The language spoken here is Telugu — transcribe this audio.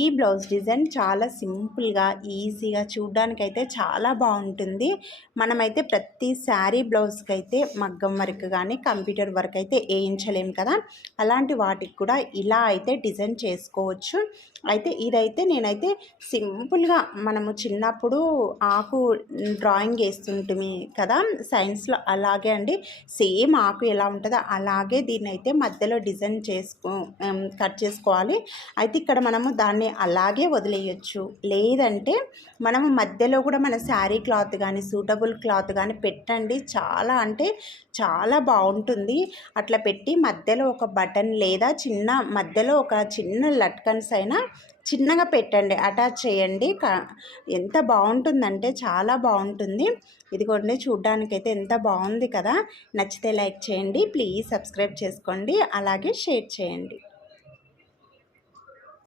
ఈ బ్లౌజ్ డిజైన్ చాలా సింపుల్గా ఈజీగా చూడడానికైతే చాలా బాగుంటుంది. మనమైతే ప్రతి శారీ బ్లౌజ్కి అయితే మగ్గం వర్క్ కానీ కంప్యూటర్ వర్క్ అయితే వేయించలేము కదా, అలాంటి వాటికి కూడా ఇలా అయితే డిజైన్ చేసుకోవచ్చు. అయితే ఇదైతే నేనైతే సింపుల్గా మనము చిన్నప్పుడు ఆకు డ్రాయింగ్ వేస్తుంటుంది కదా సైన్స్లో, అలాగే అండి సేమ్ ఆకు ఎలా ఉంటుందో అలాగే దీన్ని అయితే మధ్యలో డిజైన్ కట్ చేసుకోవాలి. అయితే ఇక్కడ మనము దాన్ని అలాగే వదిలేయచ్చు, లేదంటే మనము మధ్యలో కూడా మన శారీ క్లాత్ కానీ సూటబుల్ క్లాత్ కానీ పెట్టండి, చాలా అంటే చాలా బాగుంటుంది. అట్లా పెట్టి మధ్యలో ఒక బటన్ లేదా మధ్యలో ఒక చిన్న లట్కన్స్ అయినా చిన్నగా పెట్టండి, అటాచ్ చేయండి. ఎంత బాగుంటుందంటే చాలా బాగుంటుంది. ఇదిగోండి చూడ్డానికైతే ఎంత బాగుంది కదా. నచ్చితే లైక్ చేయండి, ప్లీజ్ సబ్స్క్రైబ్ చేసుకోండి, అలాగే షేర్ చేయండి.